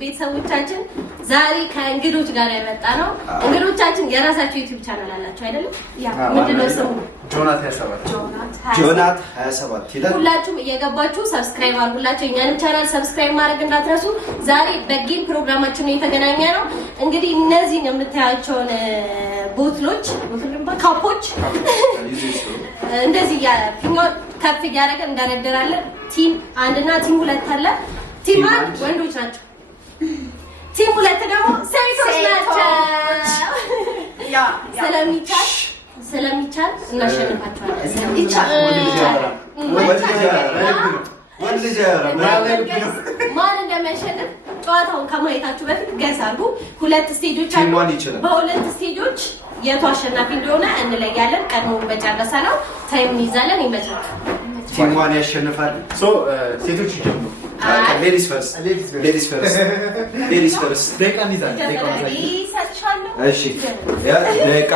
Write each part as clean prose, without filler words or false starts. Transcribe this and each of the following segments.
ቤተሰቦቻችን ዛሬ ከእንግዶች ጋር ያመጣ ነው። እንግዶቻችን የራሳቸው ዩቲዩብ ቻናል አላቸው አይደል? ያ ምንድነው ስሙ? ጆናት 27 ይላል። ሁላችሁም እየገባችሁ ሰብስክራይብ አድርጉላችሁ። የኛንም ቻናል ሰብስክራይብ ማድረግ እንዳትረሱ። ዛሬ በጌም ፕሮግራማችን ነው የተገናኘ ነው። እንግዲህ እነዚህን የምታያቸውን ቦትሎች ካፖች እንደዚህ ፊኛው ከፍ እያደረገን እንደረደራለን። ቲም 1 እና ቲም 2 አለ። ቲም 1 ወንዶች ናቸው። ቲም 2 ደግሞ ሴቶች ናቸው። ስለሚቻል እናሸንፋቸዋለን። ማን እንደሚያሸንፍ ጨዋታውን ከማየታችሁ በፊት ገስ አድርጉ። 2 ስቴጆች አሉ። በ2 ስቴጆች የቱ አሸናፊ እንደሆነ እንለያለን። ቀድሞ በጨረሰ ነው ታይም ይዛለን። ይመጣል ቲም 1 ያሸንፋል። ሴቶች ይጀምሩ። ሌዲስ ፈርስት ደቂቃ ይዛል። እሺ ያ ደቂቃ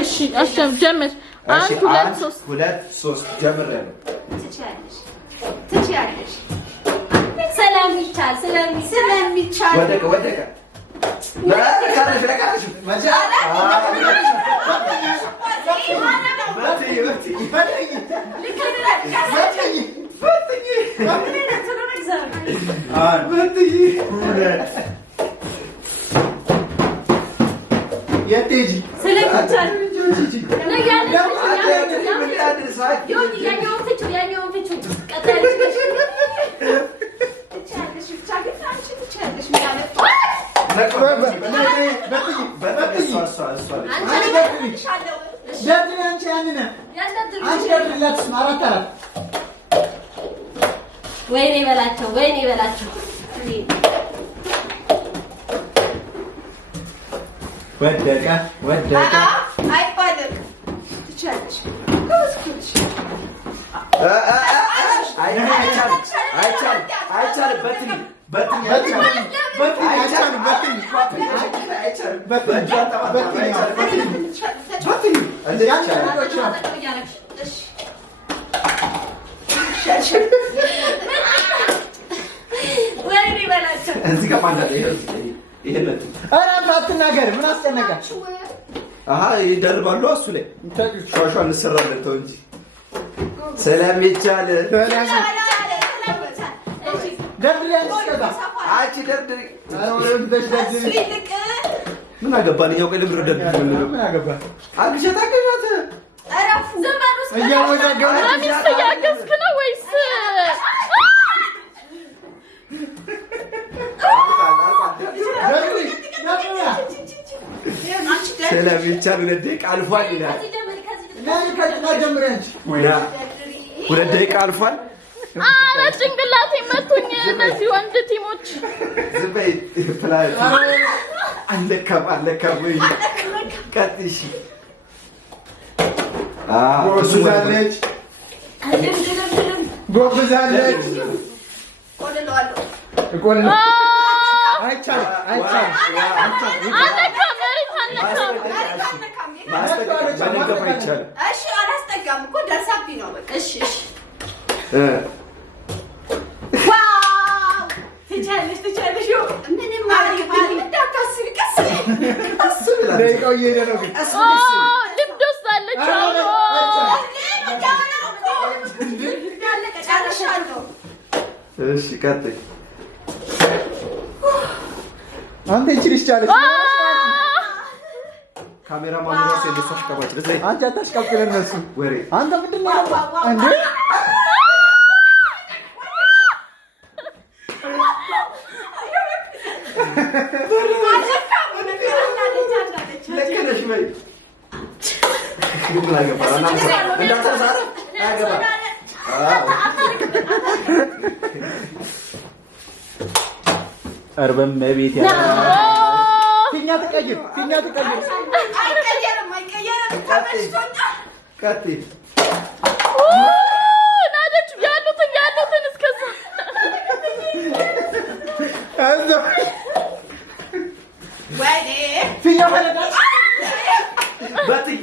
እሺ አሸም ጀምር። 1 2 3 ጀምር። ትችያለሽ። ስለሚቻል ወደቀ ወይኔ በላቸው ወደቀ አይባልም። ትችያለሽ። አይቻልም። አትናገር። ምን አስጨነቀ? ይደርባሉ እሱ ላይ ሿሿ እንሰራለን። ተው እንጂ ስለሚቻል ምን አገባን? እኛው ቆይ ልምር ደብ ምን አገባን? አግሸት እረፉ። እያገዝክ ነው ወይስ ስለሚቻል 2 ደቂቃ አልፏል ይላል። 2 ደቂቃ አልፏል። ጭንቅላቴ መቱኝ እነዚህ ወንድ ቲሞች። ዝም በይ ፕላን አለካም ወይ ቀጥሽ። ጎብዛለች። አላስጠጋም እኮ ደርሳብኝ ነው። በቃ እሺ ትችያለሽ። ምንም እንዳታስቢ። ቀስ ደቂቃው እየሄደ ነው ግን ልምድ ወስዳለች። እሺ ቀጥይ። አንተ እቺ ልጅ ቻለች። ካሜራማን ነው ሰልፈሽ ከማች ለዚህ አንተ አታሽቀብለ እነሱ ወሬ አንተ ምንድነው እንዴ? ለከነሽ ወይ ምን አገባና እንዳታሳረ አገባ አርበም ቤት ያ ፊኛ ተቀይር አይቀየርም ተመችቶኛል። ቀጥይ ናደች ያሉትን እስከዛ ፊኛው ፈነዳች በትይ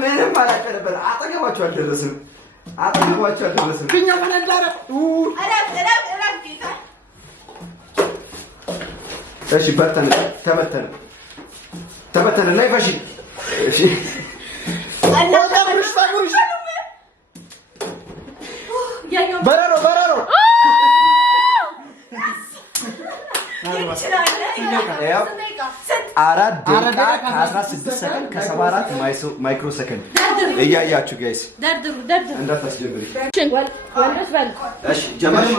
ምንም አላቀረበ አጠገባቸው አልደረስም ፊኛው ፈነዳረ እሺ ተበተነ ላይ ፈሺ እሺ በረሮ አራት ደቂቃ ከ16 ሰከንድ ከ74 ማይክሮ ሰከንድ እያያችሁ ጋይስ ደርድሩ እንዳታስጀምሪ ወንዶች በል እሺ ጀመርሽ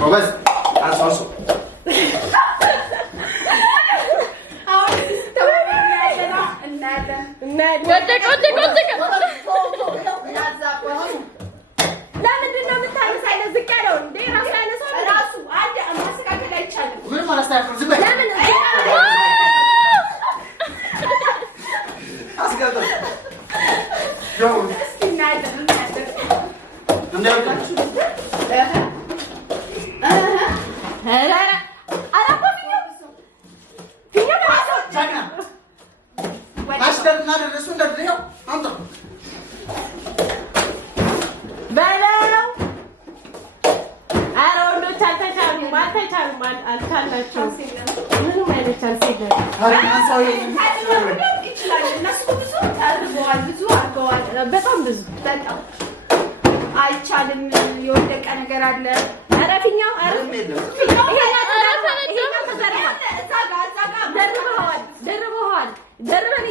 ጎበዝ አስዋሱ ወደቀ ለምንድን ነው የምታነሳኝ? ዝቅ ያለው እንደ ራሱ ያነሳው ራሱ አንድ ማስተካከል አይቻልም። ምን ማስተካከል ዝም በይ ለምን አስገባ ያው እናደር በጣም ብዙ አይቻልም። የወደቀ ነገር አለ። ኧረ ፊኛው ደርበን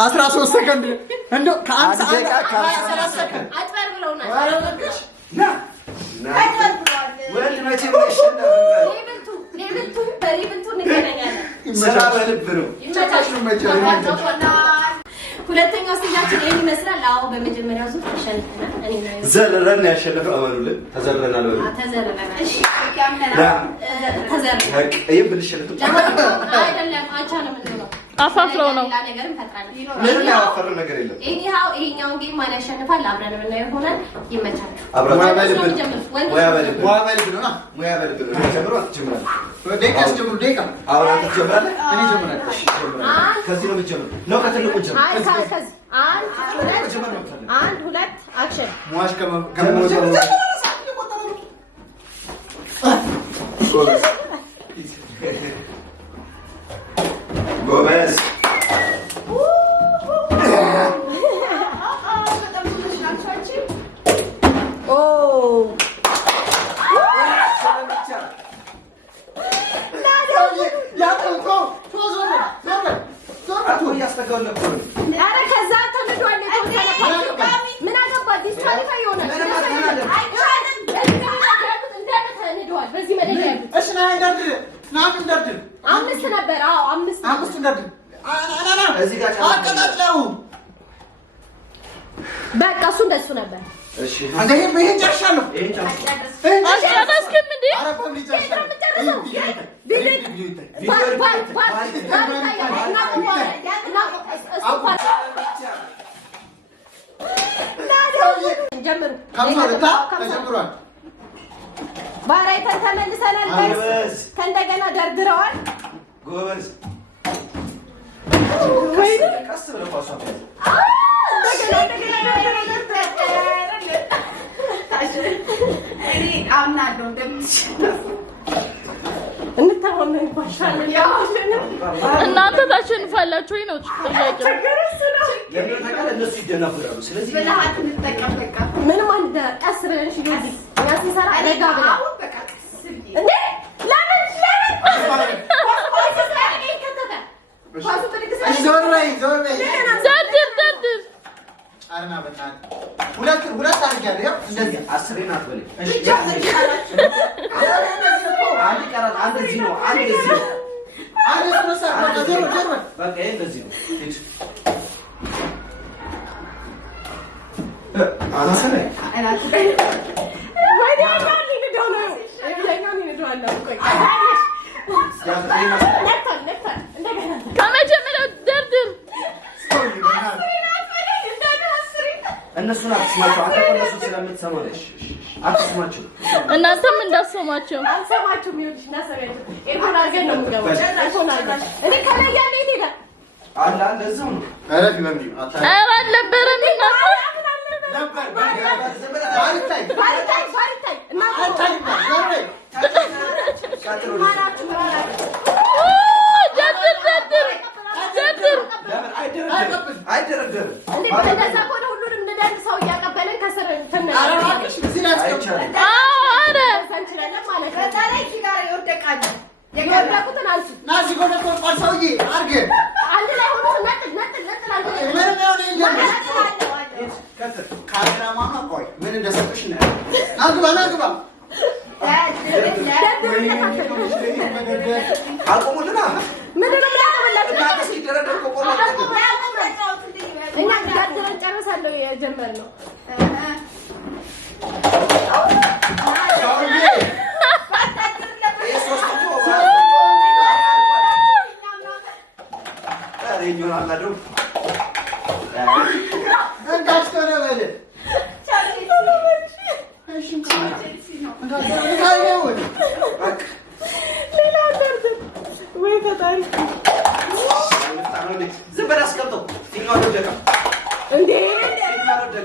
አስራ 13 ሰከንድ እንደው ከአንድ ደቂቃ ሰዓት 30 ሰከንድ ወንድ መቼም ስራ በልብ ነው። ሁለተኛው ስቴጃችን ይሄን ይመስላል። አዎ በመጀመሪያው ዙር ተሸንፈናል። እኔ ነው ዘለረን ያሸነፈው አመኑልን። ተዘረናል ወይ? ተዘረናል። እሺ ተዘረናል። ይሄን ብልሽልቱ አይደለም አቻለም ነው አፋፍለው ነው ነገርም ፈጥራለሁ። ምንም ያወፈረ ነገር የለም። ይሄኛውን ጌም ማን ያሸንፋል? አብረን የምናየው ይሆናል። ይመቻችሁ። አብረን ሙያ በልብ በልብ ጀምሩ። አትጀምራለህ? ደቂቃ አስጀምሩ። ደቂቃ አሁን አንተ ትጀምራለህ። እኔ ጀምራለሁ። ከዚህ ነው የምትጀምረው ነው? ከትልቁ ጀምር። አንድ ሁለት አክሽን ሙያሽ ጎበዝ አምስት ነበር። አዎ አምስት እንደርድር። እዚህ ጋር አቀጣጥለው በቃ እሱ እንደሱ ነበር። እሺ አንተ ይሄን ጨርሻለሁ። ይሄን ጨርሻለሁ። አስጨረስክም እንዴ? ኧረ ፋሚሊ ጨርሻለሁ። ጀምሩ። ተጀምሯል። ባራይተን ተመልሰናል። ከእንደገና ደርድረዋል። ጎበዝ ቀስ ብለህ ኳሷ ነው ይባሻል እናንተ ታሸንፋላችሁ ወይ ነው ጥያቄው? እነሱ ይደናበራሉ። ስለዚህ ብልሃት እንጠቀም በቃ ምንም አንድ ቀስ ብለን እሺ እዚህ እኛ ስንሰራ ረጋ ብለን አሁን በቃ እንዴ ለምን ዞር በይ ደርድር አረና በእናትህ ሁለት አድርጊያለሁ። ይኸው እንደዚህ 10 ናት በለኝ። አንድ ቀራት አንድ እዚህ ነው። አንድ እዚህ ነው። አንድ ስለሳ ዞር በቃ ይሄ እንደዚህ ነው። አላሰለ ከመጀመሪያው ደርድር እነሱን አትስማቸው። አንተ ከነሱ ስለምትሰማ ነው። አትስማቸው። እናንተም እንዳሰማቸው አልሰማችሁም። ይኸውልሽ እናሰማችሁ ኤርፎን አድርገን ነው የምንገባው። ኤርፎን አድርገን እኔ ከላይ ያለ የት ሄደ? አለ እዛው ነው። ኧረ ቢመምሪ ኧረ አልነበረም እናንተ ነበር ባሪታይ እና ዞር በይ ደርድር አይደረደርም። እንዴ እንደዛ ከሆነ ሁሉንም እንደዳንድ ሰው እያቀበለን ከስር ኧረ እባክሽ እዚህ ላይ አስቀምጥ። ኧረ እንችላለን ማለት ነው። በዛ ላይ ኪጋራ ይወደቃል። የወደቁትን አንሱ ና እዚህ ጎን ቆርቋር ሰውዬ አድርግ። አንድ ላይ ሆኖ ነጥል አድርገን ምንም የሆነ የለም። ከስር ካሜራማን ቆይ ምን እንደሰጡሽ ነው። ናግባ አቁሙልና ምንድን ነው የሚያቀብላችሁ? እናንተ እስኪደረደር እኮ ቆሞ እኛ ደርድረን ጨርሳለሁ የጀመርነው ወይ ፈጣሪ ዝም በል አስቀምጠው። ፊኛው አልወደቀም እንዴ?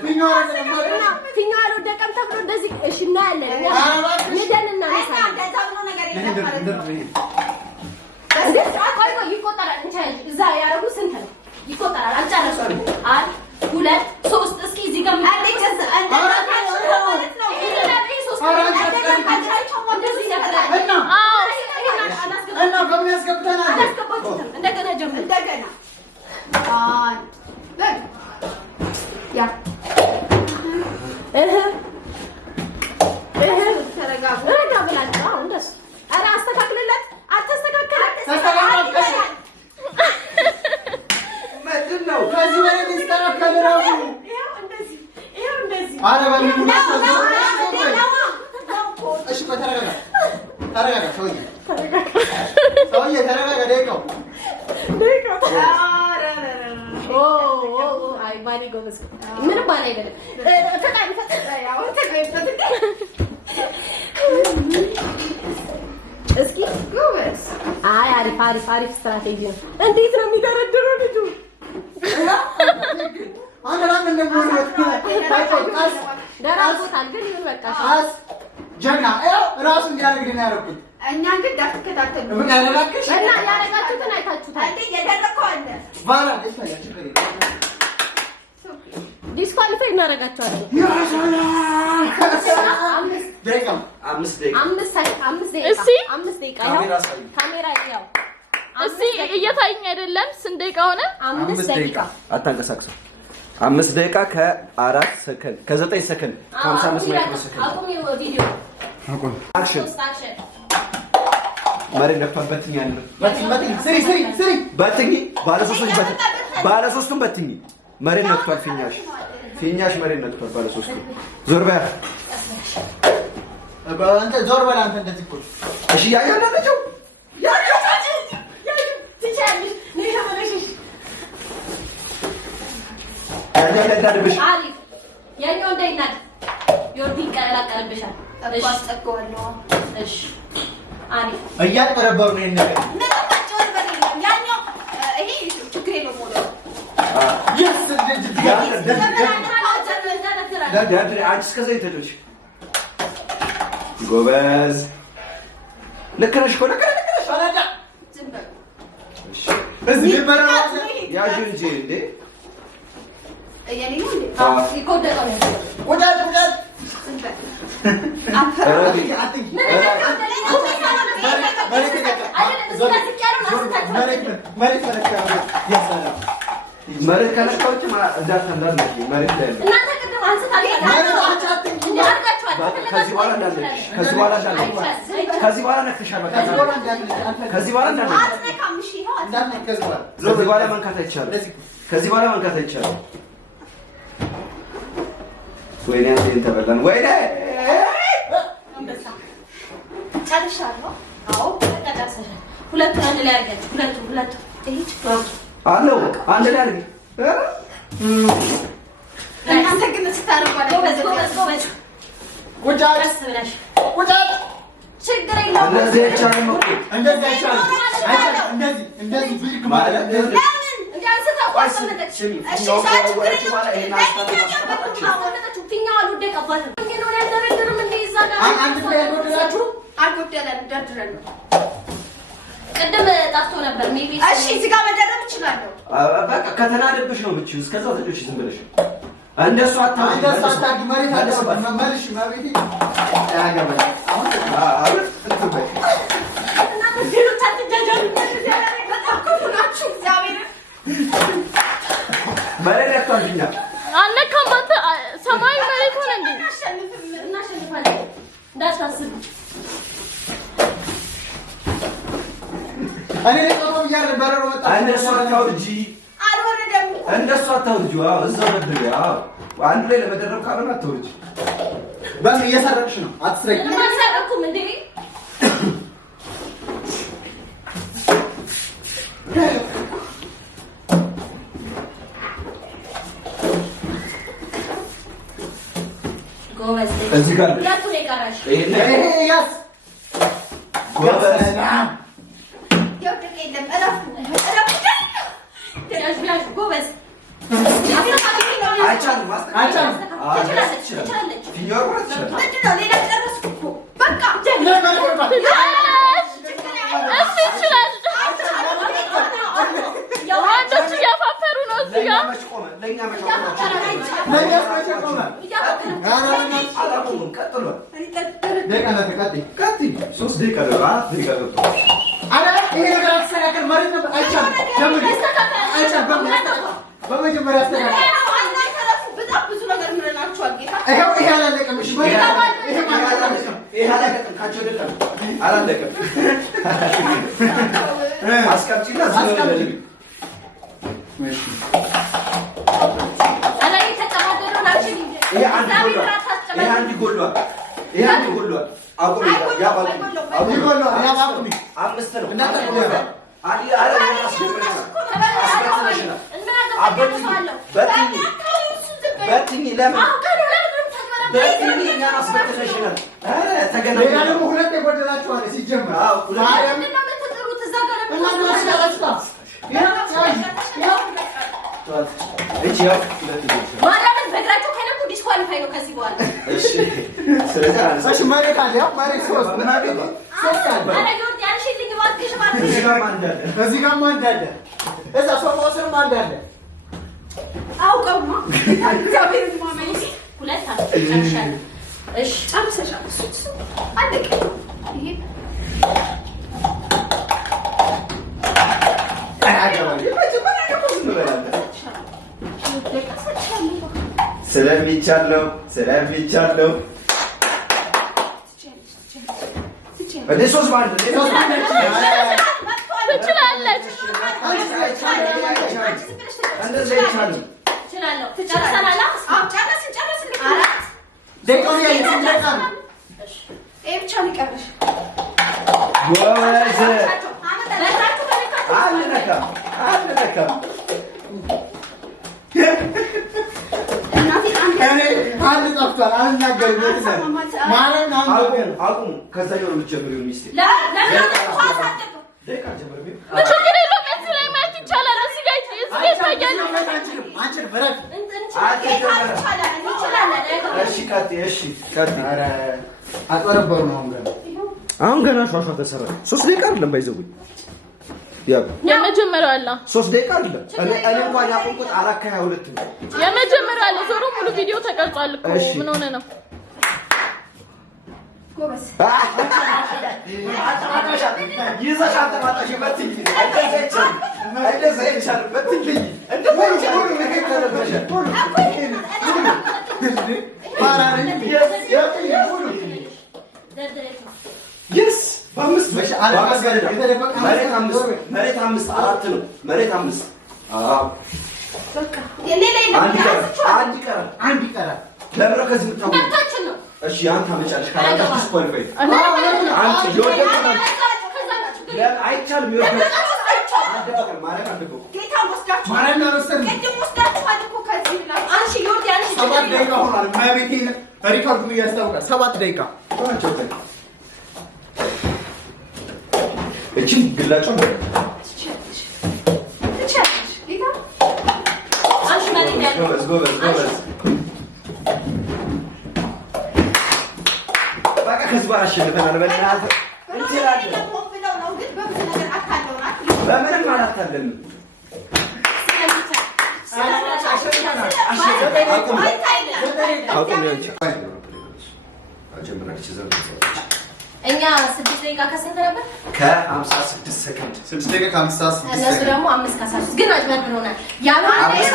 ፊኛው አልወደቀም ተብሎ እንደዚህ እሺ እናያለን። ሄደን እናነሳለን። ይቆጠራል። እዛ ያደረጉ ስንት ነው? ይቆጠራል። አልጨረሱም። 1 2 3 እስኪ እዚህ ጋር እና በሚያስገብተናል አላስገባችሁትም። እንደገና ጀምሩ። እንደገና ያ ተረጋጉ። ረጋ ብላችሁ አሁን እንደሱ ኧረ አስተካክልለት። አልተስተካከለም። ምንድን ነው? ከዚህ በላይ ሊስተካከል ራሱ ይኸው እንደዚህ ኧረ በምን እሺ ቆይ ተረጋጋ ሰውዬ ተረጋጋ። ደቂቃው አይ ማን ጎበዝ ምንም ባል አይደለም። እስኪ ጎበዝ። አይ አሪፍ ስትራቴጂ ነው። እንዴት ነው የሚደረድረው ልጁ? ደራርቦታል ግን ይሁን በቃ ጀግና ራሱ እንዲያደርግ ነው ያደረኩት። እኛን ግን እንዳትከታተሉ ምን ያደረጋችሁት? እና ያደረጋችሁትን አይታችሁታል። እንዴ የደረከው አለ ባላ ይታያል። ችግር የለም። ዲስኳሊፋይ እናደርጋቸዋለን። አምስት ደቂቃ አምስት ደቂቃ ካሜራ ያው እስቲ እየታየኝ አይደለም። ስንት ደቂቃ ሆነ? 5 ደቂቃ አታንቀሳቅሰው። 5 ደቂቃ ከ4 ሰከንድ ከ9 ሰከንድ ከ55 ማይክሮ ሰከንድ አቁም። ቪዲዮ አክሽን። መሬት ነክቷል። በትኝ ያለ ስሪ በትኝ ባለሶስቱም በትኝ። መሬት ነክቷል። ፊኛሽ መሬት ነክቷል። ባለሶስቱ ዞር በያ አንተ ዞር በላ አንተ እንደዚህ እኮ እሺ። ያያለችው ያዳድብሽ አሪፍ ያኛው እንዳይናድ ዮርዲ ቀላቀለብሻል። እሺ አስጠቀዋለሁ። እሺ አሪፍ እያጭበረበሩ ነው ይሄን ነገር ያኛው ይሄ ችግር የለውም ወደ ጎበዝ። ልክ ነሽ እኮ ልክ ነሽ። እዚህ ይበራል ያጁ እንጂ እንዴ የኔ ነው እንዴ ይቆደቀው ቁጫት መሬት ከነካዎች እንዳታንዳል መሬት ላይ ነው እናንተ ቅድም ከዚህ በኋላ እንዳለሽ ከዚህ በኋላ ነክተሻል በቃ ከዚህ በኋላ መንካት አይቻልም ከዚህ በኋላ መንካት አይቻልም ወይኔ አንተን ተበላን ወይኔ ጨርሻለሁ አዎ ተቀጣሰሽ ሁለቱ አንድ ላይ አድርጋችሁ ሁለቱ እይች አለው አንድ ላይ አድርጊ እናንተ ግን ስታረጋለ ጎበዝ ቁጫት ችግር የለውም እንደዚህ አይቻልም እኮ እንደዚህ አይቻልም እንደዚህ ብድግ ማለት ለምን እንዳንስታ ቋሰመተች እሺ ሳትግሪ ፊኛው አልወደቀባትም ነው ያደረግንም እንደ ይዛጋ አንድ ላይ ያጎደላችሁ አልጎደለም ደርድረን ቅድም ጣፍቶ ነበር ሜቢ እሺ እዚህ ጋር መደረብ እችላለሁ በቃ ከተናደብሽ ነው ብቻ እስከዛ ትጮሽ ዝም ብለሽ እንደሱ አታውቂ መሬት አታውቂ መልሽ ማቤቴ ያገባል አሁን ትበይ እናንተ ዲሉት አትጃጃሉ በጣም ኮፉናችሁ እግዚአብሔር መሬት ያታልኛ አልነካም አንተ ሰማይ መሬት ሆነ እንዴ እናሸንፋለን እንዳታስቡ እኔ ለቆም ያለ በረሮ መጣ እንደሱ አታውርጂ አልወረደም እንደሱ አታውርጂ እዛው ነበር አንድ ላይ ለመደረብ ካለና አታውርጂ በምን እየሰረቅሽ ነው አትስረቂ ለማሳረኩም እንዴ ጎበዝ እዚህ ጋር ሁለቱ ላይ ቀረሽ ይሄ ያስ ጎበዝ ይወድቅ የለም እረፉ ያዥ ጎበዝ አይቻልም አይቻልም ትችላለች ፊኛው ወራት ይችላል ምንድን ነው ሌላ ጨረስኩ እኮ በቃ እሱ ይችላል ወንዶች እያፋፈሩ ነው እዚህ ጋር ለእኛ መች ቆመ አላቆምም ቀጥሏል ቀጥይ 3 ደቂቃ ነው 4 ደቂቃ ገብቶ አረ ይሄ ነገር አስተካከል መሬት ነበር አይቻልም ጀምሪ አይቻልም በመጀመሪያ አስተካከል በጣም ብዙ ነገር ምረናችኋል ጌታ ይሄ አላለቀም እሺ ይሄ አላለቀም ካቸው ደቀም አላለቀም አስቀምጪና ዝም እሺ አላይ ተቀማደሩ ናችሁ ይሄ አንድ ጎሏል አቁሚ ያባቁ ይጎሎ ያባቁሚ አምስት ነው እንዳታቆም አዲ አረ በትኝ ለምን በትኝ እኛ አስበትነሽናል አረ ተገናኘ ሌላ ደግሞ ሁለት የጎደላችሁ አለ ሲጀምር ማርያም እቺ ያው ሁለት ማርያምን በእግራቸው ከነኩ ዲስኳሊፋይ ነው ከዚህ በኋላ እሺ ስለዚህ እሺ መሬት አለ ያው መሬት ሶስት ምናምን ሶስት አለ አረጋውት ያንሺልኝ ባክሽ ባክሽ እዚህ ጋር ማን እንዳለ እዚህ ጋር ማን እንዳለ እዛ ሶፋው ስር ማን እንዳለ አውቀው ነው እግዚአብሔር ማመን ሁለት አጥቻለሁ እሺ ጨርሰሻል እሱ አለቀ ይሄ ስለሚቻለው እንደ ሶስት ማለት ነው ትችላለች እንደዚህ አይቻልም እችላለሁ ትጨርሰናል ጨረስን አራት ደቂቃው ያይዘንደቃ ይሄ ብቻ ነው የቀረሽ ጎበዝ በእግራችሁ አልነካም እናቴ አንተ እኔ አንድ ጠፍቷል አልናገርም ማለት አቁሙ ከዛ ነው የምትጀምሪው ሚስቴ ለምን ኳሳደቁ ደቂቃ ጀምሪ ችግር የለውም እዚህ ላይ ማየት ይቻላል እዚህ ጋር ይታያል አንቺን ብረት እሺ ቀጥይ ኧረ አጠረበሩ ነው አሁን ገና ሿሿ ተሰራ 3 ደቂቃ አይደለም ባይዘው የመጀመሪያው አለ 3 ደቂቃ አይደለም እኔ እንኳን ያቆምኩት 4:22 ነው የመጀመሪያው አለ ዞሮ ሙሉ ቪዲዮ ተቀርጿል እኮ ምን ሆነ ነው ጎበዝ ይዘሻት ተማጣሽ በትኝ አይደዘይቻል በትኝ Yes, vamos. መሬት 5 4 ነው መሬት 5 በቃ የሌላ አንድ ይቀራል ለምን ከዚህ ምታው ነው እሺ አንተ አመጫለሽ ካላችሁ ዲስኳሊፋይ አንተ ይወደቀና አይቻልም አይቻልም ማረግ አለበት ጌታ ወስዳችሁ ማረና ወሰን ቅድም ወስዳችሁ አልኩ ከዚህ ብላ አንቺ ዮርዳን 7 ደቂቃ ሆኗል ማቤቴ ሪካርዱ ያስታውቃል 7 ደቂቃ እቺን ግላጭ ነው ትችያለሽ ጌታ አንቺ ማለት ነው ጎበዝ በቃ ከዚህ በኋላ አሸንፈናል በእናትህ በምንም አላታለንም እኛ 6 ደቂቃ ከስንት ነበር? ከ56 ሰከንድ 6 ደቂቃ ከ56 እነሱ ደግሞ 5 ከ13 ግን አጭበርብረውናል። ያለው 5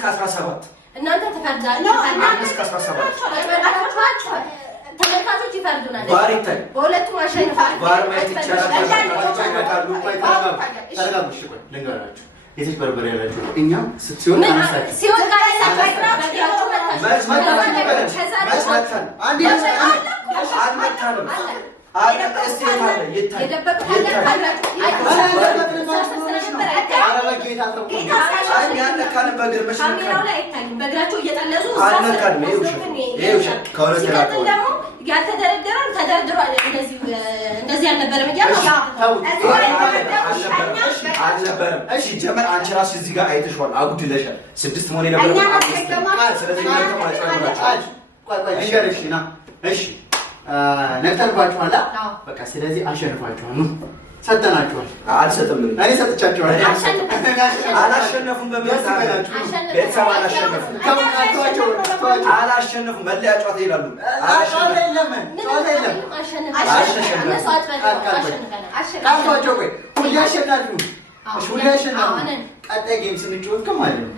ከ17 እናንተ ተፈርዳችሁ 5 ከ17 ተመልካቾች ይፈርዱናል። ባሪታይ በሁለቱም አሸንፋል። ባርማይት ይቻላል ተረጋጉሽ ቆይ ልንገራችሁ የትሽ በርበሬ ያላችሁ እኛ ሲሆን አነሳችሁ ሲሆን ያልተደረደረን ተደርድሯል። እንደዚህ አልነበረም አልነበረም። እሺ ጀመር አንቺ ራስሽ እዚህ ጋር አይተሽዋል። አጉድለሻል። 6 መሆን የነበረው ስለዚህ እሺ ነጠርባችኋል። በቃ ስለዚህ አሸንፋችኋል። ሰጠናችኋል። አልሰጥም። እኔ ሰጥቻችኋለሁ። አላሸነፉም። ቤተሰብ አላሸነፉም። መለያ ጨዋታ ይላሉ። ቀጣይ ጌም ስንጫወት ማለት ነው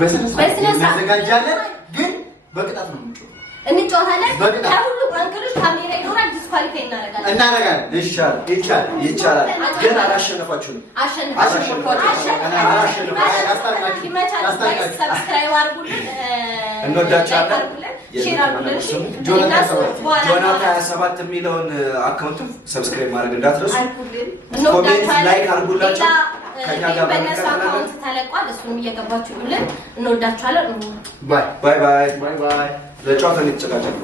በስነ ስርዓት እናዘጋጃለን፣ ግን በቅጣት ነው የምንጫወተው። እንጫወታለን። ከሁሉም አንክሎች ካሜራ ይኖራል። ዲስኳሊፋይ እናደርጋለን። ይቻላል፣ ግን አላሸነፋችሁም። ሰብስክራይብ አድርጉልን። እንወዳችኋለን። ሼር አድርጉልን። ጆናታ 27 የሚለውን አካውንቱን ሰብስክራይብ ማድረግ እንዳትረሱ። ኮሜንት ላይክ አድርጉላችሁ። ከኛ ጋር በእነሱ አካውንት ተለቋል። እሱንም እየገባችሁልን እንወዳችኋለን። ባይ ባይ ባይ ባይ። ለጨዋታ እንጨቃጨቁ